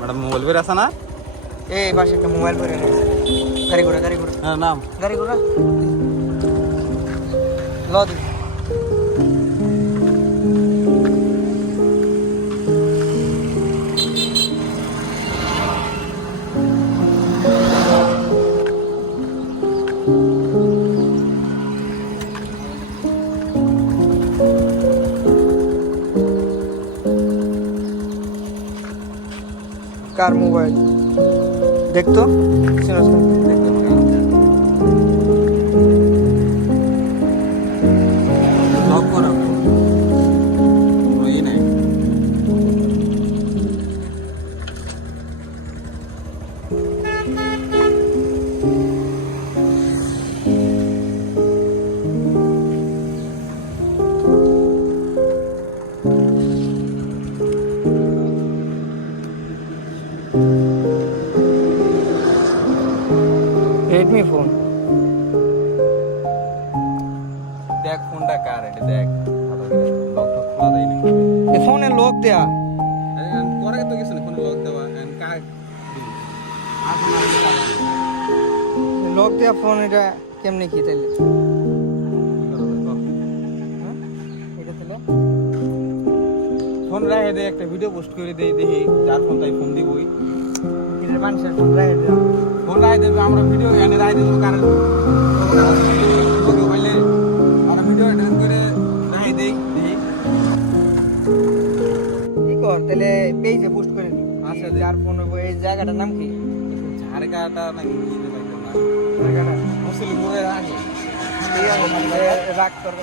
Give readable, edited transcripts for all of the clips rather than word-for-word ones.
madam mobile বের আসা না এই পাশে একটা মোবাইল পরে রয়েছে গাড়ি ঘোড়া হ্যাঁ নাম গাড়ি ঘোড়া ল দি কার মোবাইল দেখতো লক করা ওই নাই রেডমি ফোন দেখ ফোনটা কার এটা দেখ লক তো খোলা দেয় না এই ফোনে লক দেয়া পরে তো কিছু না ফোনে লক দেওয়া কার লক দেয়া ফোন এটা কেমনে কি তাইলে এটা তাহলে ফোন রাখে দে একটা ভিডিও পোস্ট করে দেই দেখি যার ফোন তাই ফোন দিবই এটা মানুষের ফোন রাখে দেয়া ফোন রাখে দেবে আমরা ভিডিও এনে রাখে দেবো কারণ মোবাইলে আমরা ভিডিও এডিট করে রাখে দেই দেখি কি কর তাহলে পেজে পোস্ট করে দি আচ্ছা, যার ফোন হবে এই জায়গাটার নাম কি ঝাড়গাটা নাকি কি দেবে না জায়গাটা মুসলিম মোড়ে রাখে রাখ তোর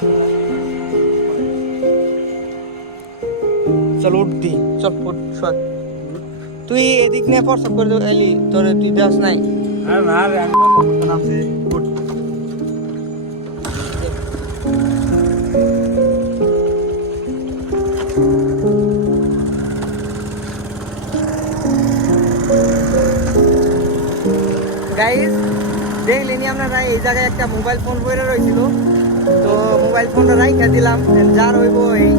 চল উঠ দি চল উঠ সর তুই এদিক নিয়ে প্রস্তাব করে দে এলি তোর তুই দেশ নাই আর না রে আমি তো নামছি উঠ গাইস দেখলেনি আপনারা এই জায়গায় একটা মোবাইল ফোন পড়ে রয়েছিল তো মোবাইল ফোনটা রাইখা দিলাম যার হইব এই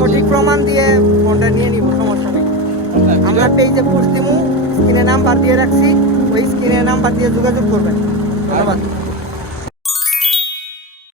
সঠিক প্রমাণ দিয়ে ফোনটা নিয়ে নিব সমস্যা নেই আমরা পেজে পোস্ট দিব স্ক্রিনে নাম্বার দিয়ে রাখছি ওই স্ক্রিনে নাম্বার দিয়ে যোগাযোগ করবেন ধন্যবাদ